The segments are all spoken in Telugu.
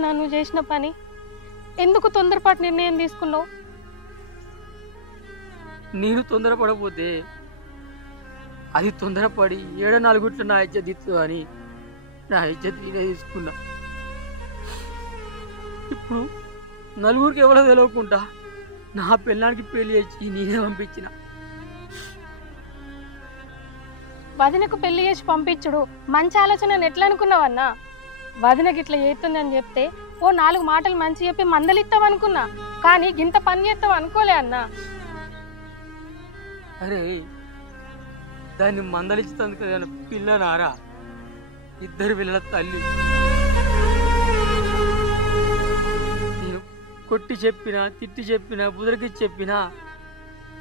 తప్పన్నా నువ్వు చేసిన పని? ఎందుకు తొందరపాటు నిర్ణయం తీసుకున్నావు? నేను తొందరపడపోతే అది తొందరపడి 7-4 నా ఇజ్జత్ ఇస్తు అని నా ఇజ్జత్ నేనే తీసుకున్నా. ఇప్పుడు నలుగురికి ఎవరో తెలియకుండా నా పిల్లానికి పెళ్లి చేసి నేనే పంపించిన. వదినకు పెళ్లి చేసి పంపించుడు మంచి ఆలోచన ఎట్లా అనుకున్నావన్నా? వదినకి ఇట్లా చేస్తుందని చెప్తే ఓ 4 మాటలు మంచి చెప్పి మందలిస్తాం అనుకున్నా, కానీ గింత పని చేస్తాం అనుకోలే అన్నా. అరే దాన్ని మందలిస్తుంది కదా పిల్లనారా, 2 పిల్లల తల్లి. నేను కొట్టి చెప్పినా తిట్టి చెప్పినా బుదరికి చెప్పినా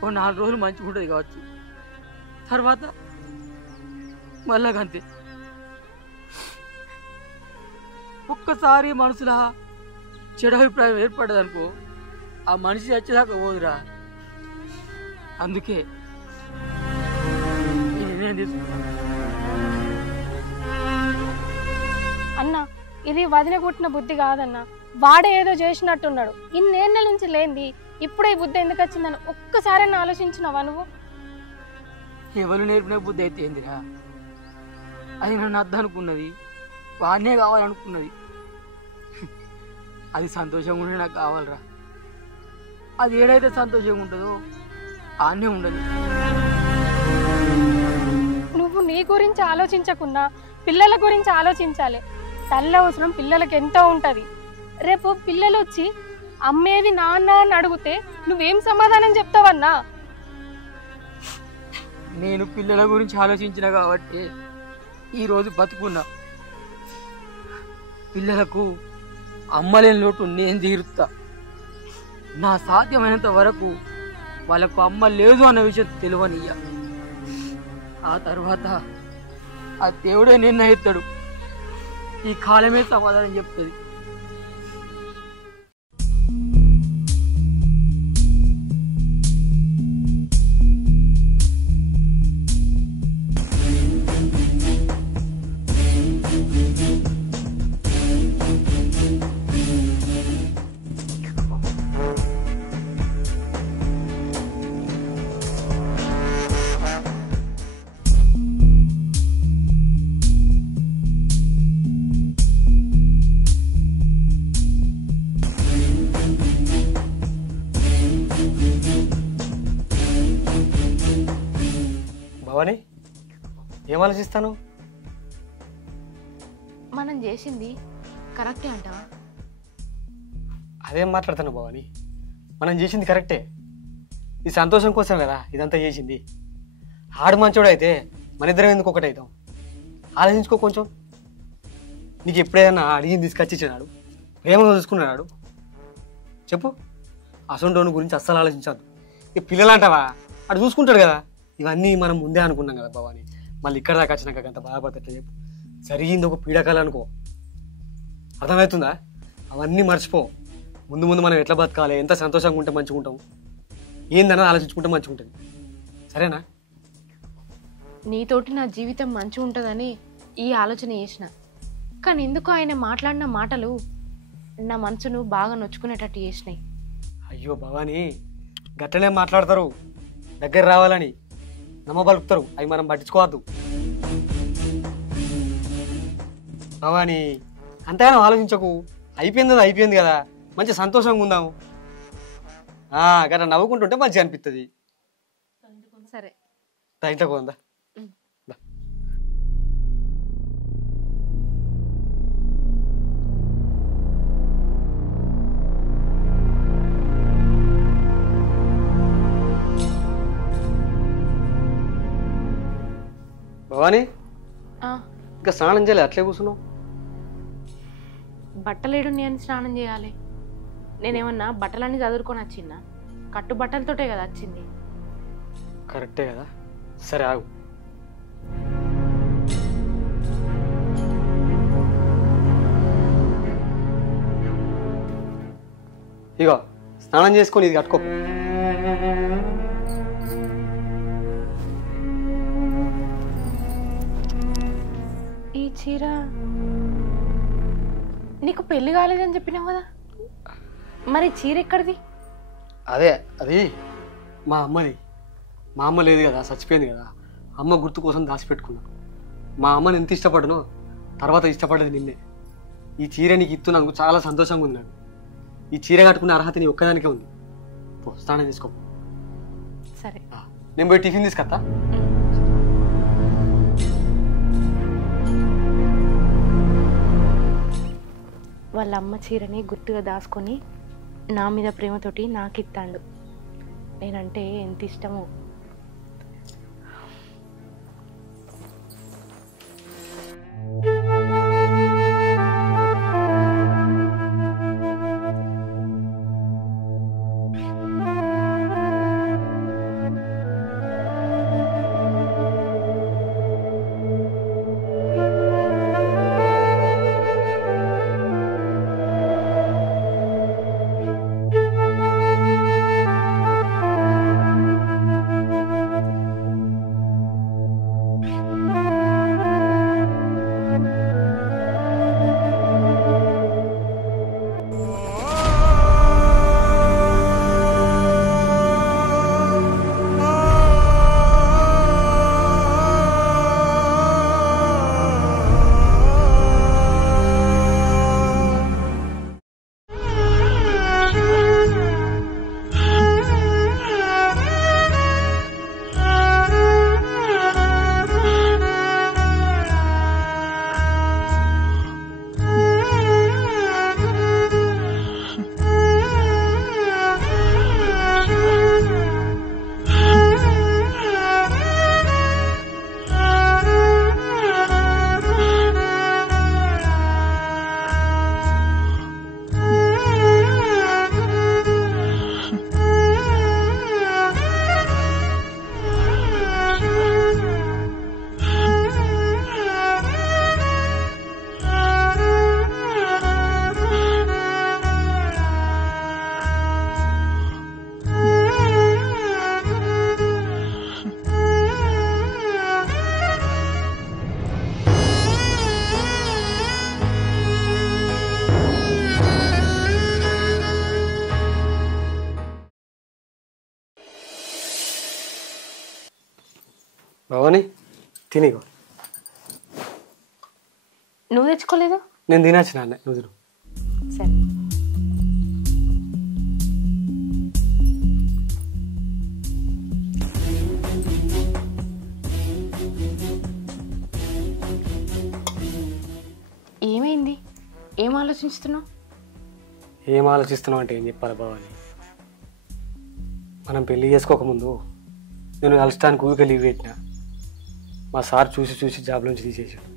ఓ 4 రోజులు మంచిగా ఉంటుంది కావచ్చు, తర్వాత మళ్ళా అంతే. ఒక్కసారి మనసులో చెడు అభిప్రాయం ఏర్పడ్డదనుకో ఆ మనిషి వచ్చేదాకా పోదురా. అందుకే నిర్ణయం తీసుకున్నా. అన్నా ఇది వదిన పుట్టిన బుద్ధి కాదన్నా, వాడే ఏదో చేసినట్టున్నాడు. ఇన్నేళ్ల నుంచి లేనిది ఇప్పుడే ఈ బుద్ధి ఎందుకు వచ్చిందని ఒక్కసారైనా ఆలోచించినావా నువ్వు? ఎవరు నేర్పిన బుద్ధి అయితే ఏందిరా? అది నన్ను అద్దనుకున్నది, వాడినే కావాలనుకున్నది. అది సంతోషంగా ఉండే నాకు కావాలరా. అది ఏడైతే సంతోషంగా ఉంటుందో ఆనే ఉండదు. నువ్వు నీ గురించి ఆలోచించకున్నా పిల్లల గురించి ఆలోచించాలి. తల్లి అవసరం పిల్లలకి ఎంతో ఉంటది. రేపు పిల్లలు వచ్చి అమ్మేవి నాన్న అని అడిగితే నువ్వేం సమాధానం చెప్తావన్నా? నేను పిల్లల గురించి ఆలోచించిన కాబట్టి ఈరోజు బతుకున్నా. పిల్లలకు అమ్మలేని లోటు నేను తీరుతా. నా సాధ్యమైనంత వరకు వాళ్ళకు అమ్మ లేదు అన్న విషయం తెలియనియ్య. ఆ తర్వాత ఆ దేవుడే నిర్ణయిస్తాడు, ఈ కాలమే సమాధానం చెప్తుంది. భవాని, ఏం ఆలోచిస్తాను? మనం చేసింది కరెక్టే అంటావా? అదేం మాట్లాడతాను భవాని, మనం చేసింది కరెక్టే. ఈ సంతోషం కోసం కదా ఇదంతా చేసింది. ఆడు మంచోడు అయితే మన ఇద్దరం ఎందుకు ఒకటైతాం? ఆలోచించుకో కొంచెం. నీకు ఎప్పుడైనా అడిగింది తీసుకొచ్చి ఇచ్చినాడు, ప్రేమగా చూసుకున్నాడు చెప్పు? అసొంటోని గురించి అస్సలు ఆలోచించద్దు. ఇక పిల్లలు అంటావా, అటు చూసుకుంటాడు కదా. ఇవన్నీ మనం ముందే అనుకున్నాం కదా భవాని, మళ్ళీ ఇక్కడ దాకా వచ్చినాక అంత బాధపడతా చెప్పు? జరిగింది ఒక పీడకాలు అనుకో, అర్థమవుతుందా? అవన్నీ మర్చిపో. ముందు ముందు మనం ఎట్లా బతకాలి, ఎంత సంతోషంగా ఉంటే మంచిగా ఉంటాం, ఏందన్నా ఆలోచించుకుంటే మంచిగా ఉంటుంది. సరేనా? నీతోటి నా జీవితం మంచిగా ఉంటుందని ఈ ఆలోచన చేసిన, కానీ ఎందుకు ఆయన మాట్లాడిన మాటలు నా మనసును బాగా నొచ్చుకునేటట్టు చేసినాయి. అయ్యో భవాని, గట్టనే మాట్లాడతారు, దగ్గర రావాలని నమ్మబలుపుతారు, అవి మనం పట్టించుకోవద్దు. భవాని అంతగానో ఆలోచించకు. అయిపోయింది కదా, మంచి సంతోషంగా ఉందాము. గట్లా నవ్వుకుంటుంటే మంచిగా అనిపిస్తుంది. సరే ఇంట్లోకి పోందా? భవాని, ఇంకా స్నానం చేయాలి, అట్లే కూర్చున్నావు? బట్టలేడు నేను స్నానం చేయాలి. నేనేమన్నా బట్టలన్నీ చదువుకొని వచ్చిందా? కట్టు బట్టలతోటే కదా వచ్చింది. కరెక్టే కదా. సరే ఆగు. ఇగో స్నానం చేసుకొని ఇది కట్టుకో. ఈ చీర నీకు పెళ్లి కాలేదని చెప్పినావు కదా, మరి చీర ఎక్కడిది? అదే అది మా అమ్మది. మా అమ్మ లేదు కదా, చచ్చిపోయింది కదా, అమ్మ గుర్తు కోసం దాచిపెట్టుకున్నాను. మా అమ్మని ఎంత ఇష్టపడనో తర్వాత ఇష్టపడ్డది నిన్నే. ఈ చీర నీకు ఇస్తున్నందుకు చాలా సంతోషంగా ఉంది నాకు. ఈ చీర కట్టుకునే అర్హత నీ ఒక్కదానికే ఉంది. పో స్నానం తీసుకో. సరే నేను పోయి టిఫిన్ తీసుకొస్తా. వాళ్ళ అమ్మ చీరని గుర్తుగా దాచుకొని నా మీద ప్రేమతోటి నాకు ఇస్తాడు. నేనంటే ఎంత ఇష్టమో. భవాని తినిగో. నువ్వు తెచ్చుకోలేదు? నేను తినచ్చు నాన్న, నువ్వు తిను. సరే. ఏమైంది? ఏం ఆలోచిస్తున్నావు? ఏం ఆలోచిస్తున్నావు అంటే ఏం చెప్పాలి భవాని? మనం పెళ్లి చేసుకోకముందు నేను కలుస్తానికి ఊరికే లీవ్ పెట్టినా. మా సార్ చూసి చూసి జాబ్ నుంచి తీసేసాడు.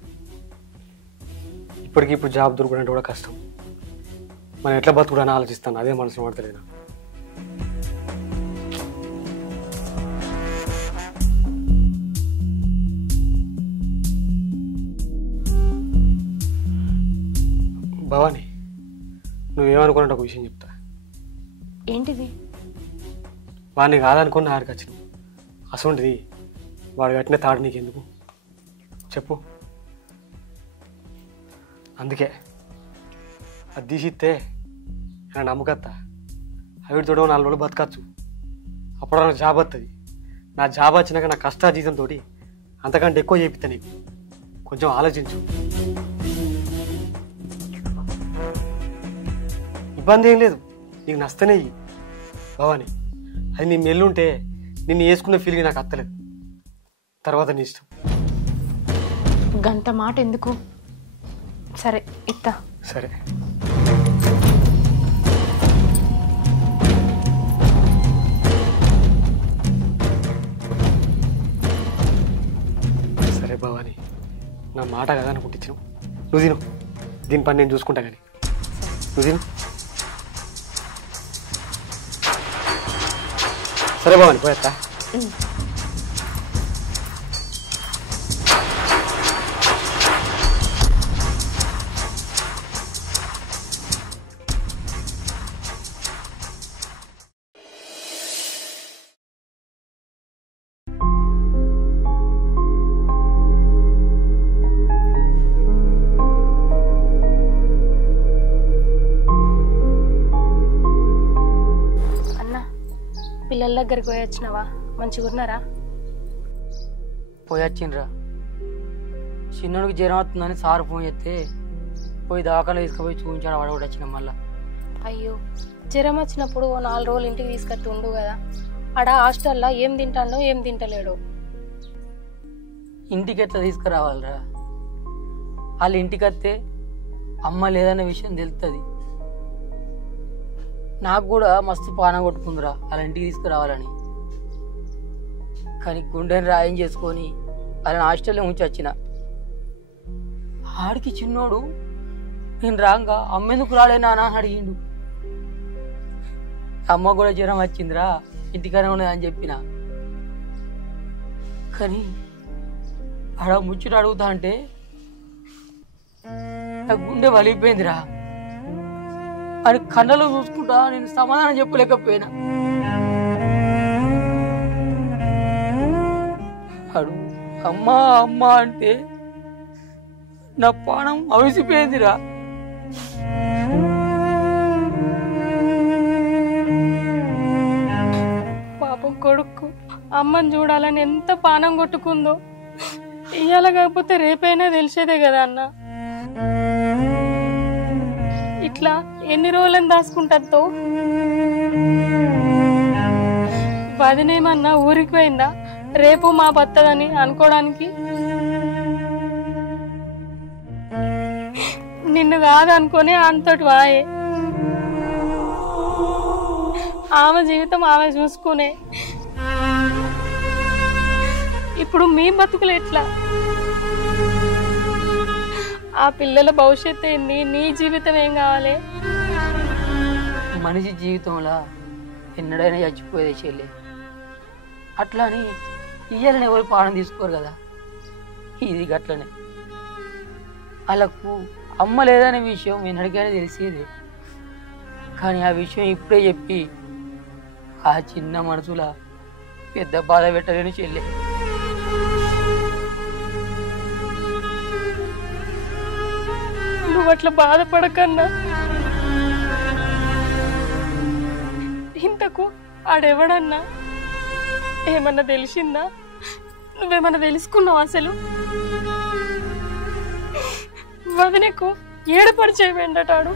ఇప్పుడు జాబ్ దొరకడంటే కూడా కష్టం. మనం ఎట్లా బతుకుడని ఆలోచిస్తాను. అదే మనసులో పడతలేదు. భవాని నువ్వేమనుకున్నట్టు ఒక విషయం చెప్తా. ఏంటిది? వాడిని కాదనుకున్న ఆడికి వచ్చిన అసలుంటిది వాడు కట్టిన తాడు నీకెందుకు చెప్పు. అందుకే అది తీసిస్తే నేను నమ్మకత్తా. అవి తోడో 4 రోజులు బతకచ్చు. అప్పుడు నాకు జాబ్ వస్తుంది. నా జాబ్ వచ్చినాక నా కష్టాజీతంతో అంతకంటే ఎక్కువ చేపిస్తా నీకు. కొంచెం ఆలోచించు. ఇబ్బంది ఏం లేదు, నీకు నష్టనే భవాని. అది నీ మెల్లుంటే నిన్ను వేసుకున్న ఫీలింగ్ నాకు అత్తలేదు. తర్వాత నీ ఇష్టం. గంత మాట ఎందుకు? సరే ఇత్తా. సరే సరే భవాని, నా మాట కదా అనుకుంటున్నావు. నువ్వు తిను, దీని పని నేను చూసుకుంటా. కానీ నువ్వు తిను. సరే భవాని పోయేస్తా. దగ్గరికి పోయి వచ్చినావా? మంచిగా ఉన్నారా? పోయి వచ్చిండ్రా. చిన్నోడికి జ్వరం వస్తుందని సార్ ఫోన్ చేస్తే పోయి దవాఖాన తీసుకుపోయి చూపించాడు. వాడు కూడా వచ్చిన మళ్ళా. అయ్యో, జ్వరం వచ్చినప్పుడు 4 రోజులు ఇంటికి తీసుకొచ్చి ఉండు కదా. ఆడ హాస్టల్లో ఏం తింటాడో ఏం తింటలేడు. ఇంటికి ఎట్లా తీసుకురావాలిరా? వాళ్ళు ఇంటికి వస్తే అమ్మ లేదనే విషయం తెలుస్తుంది. నాకు కూడా మస్తు పానం కొట్టుకుందిరా వాళ్ళ ఇంటికి తీసుకురావాలని. కానీ గుండెని రాయం చేసుకొని వాళ్ళని హాస్టల్లో ఉంచి వచ్చిన. ఆడికి చిన్నోడు నేను రాగా అమ్మెందుకు రాలేనా అని అడిగిండు. అమ్మ కూడా జ్వరం వచ్చిందిరా, ఇంటికనే ఉన్నదని చెప్పిన. కానీ ఆడ ముచ్చట అడుగుతా అంటే నా గుండె వలిగిపోయిందిరా. అని కళ్ళలో చూసుకుంటా నేను సమాధానం చెప్పలేకపోయినా. అడు అమ్మా అమ్మా అంటే నా పానం అవిసిపోయిందిరా. పాపం కొడుకు అమ్మని చూడాలని ఎంత పానం కొట్టుకుందో. ఇయ్యాల కాకపోతే రేపైనా తెలిసేదే కదా అన్న. ఇట్లా ఎన్ని రోజులని దాచుకుంటుందో. వదినేమన్నా ఊరికి పోయిందా రేపు మా బత్తదని అనుకోవడానికి? నిన్ను కాదనుకొని అంతటి వాయే. ఆమె జీవితం ఆమె చూసుకునే. ఇప్పుడు మీ బతుకులు ఎట్లా? ఆ పిల్లల భవిష్యత్తు ఏంది? నీ జీవితం ఏం కావాలి? మనిషి జీవితంలో ఎన్నడైనా చచ్చిపోయేది చెల్లి. అట్లా అని ఇయ్యాలని ఎవరు పానం తీసుకోరు కదా. ఇది గట్లనే. వాళ్ళకు అమ్మ లేదనే విషయం ఎన్నడికైనా తెలిసేది. కానీ ఆ విషయం ఇప్పుడే చెప్పి ఆ చిన్న మనసులా పెద్ద బాధ పెట్టలేని చెల్లి. నువ్వు అట్లా బాధపడకన్నా. ఇంతకు ఆడెవడన్నా? ఏమన్నా తెలిసిందా? నువ్వేమన్నా తెలుసుకున్నావు అసలు? వదినకు ఏడు పరిచయం ఏంటటాడు?